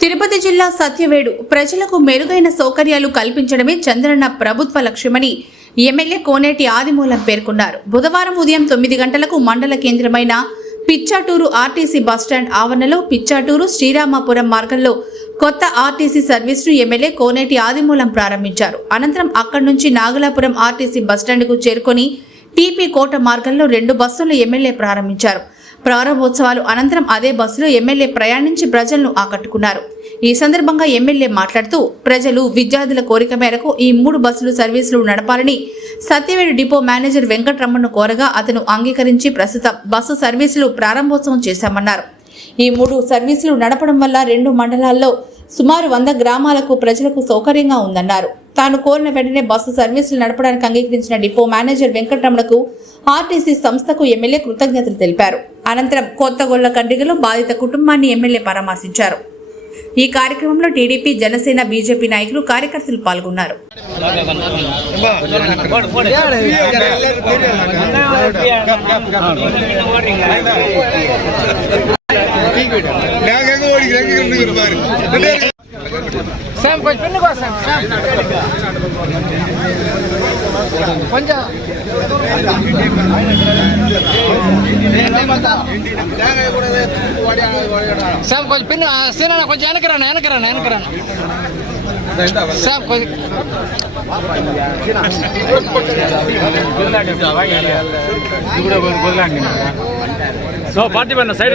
తిరుపతి జిల్లా సత్యవేడు ప్రజలకు మెరుగైన సౌకర్యాలు కల్పించడమే చంద్రన్న ప్రభుత్వ లక్ష్యమని ఎమ్మెల్యే కోనేటి ఆదిమూలం పేర్కొన్నారు బుధవారం ఉదయం తొమ్మిది గంటలకు మండల కేంద్రమైన పిచ్చాటూరు ఆర్టీసీ బస్టాండ్ ఆవరణలో పిచ్చాటూరు శ్రీరామాపురం మార్గంలో కొత్త ఆర్టీసీ సర్వీస్ను ఎమ్మెల్యే కోనేటి ఆదిమూలం ప్రారంభించారు అనంతరం అక్కడి నుంచి నాగలాపురం ఆర్టీసీ స్టాండ్కు చేరుకొని టీపీ కోట మార్గంలో రెండు బస్సులను ఎమ్మెల్యే ప్రారంభించారు ప్రారంభోత్సవాలు అనంతరం అదే బస్సులో ఎమ్మెల్యే ప్రయాణించి ప్రజలను ఆకట్టుకున్నారు ఈ సందర్భంగా ఎమ్మెల్యే మాట్లాడుతూ ప్రజలు విద్యార్థుల కోరిక మేరకు ఈ మూడు బస్సులు సర్వీసులు నడపాలని సత్యవేడి డిపో మేనేజర్ వెంకటరమ్మను కోరగా అతను అంగీకరించి ప్రస్తుతం బస్సు సర్వీసులు ప్రారంభోత్సవం చేశామన్నారు ఈ మూడు సర్వీసులు నడపడం వల్ల రెండు మండలాల్లో సుమారు వంద గ్రామాలకు ప్రజలకు సౌకర్యంగా ఉందన్నారు తాను కోరిన వెంటనే బస్సు సర్వీసులు నడపడానికి అంగీకరించిన డిపో మేనేజర్ వెంకటరమణకు ఆర్టీసీ సంస్థకు ఎమ్మెల్యే కృతజ్ఞతలు తెలిపారు అనంతరం కొత్తగొల్ల కండ్రిగలు బాధిత కుటుంబాన్ని ఎమ్మెల్యే పరామర్శించారు ఈ కార్యక్రమంలో టీడీపీ జనసేన బీజేపీ నాయకులు కార్యకర్తలు పాల్గొన్నారు கொஞ்சம் கொஞ்சம் பின்ன சீனா கொஞ்சம் எனக்குறானே எனக்குறானே எனக்குறானே பாட்டி பண்ண சைடு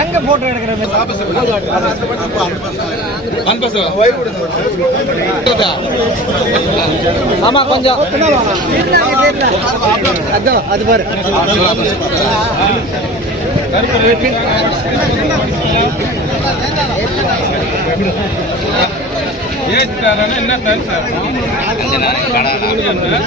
எங்க போட்டோ எடுக்கிறேன் ஆமா கொஞ்சம் அது அது பாரு என்ன சார் சார்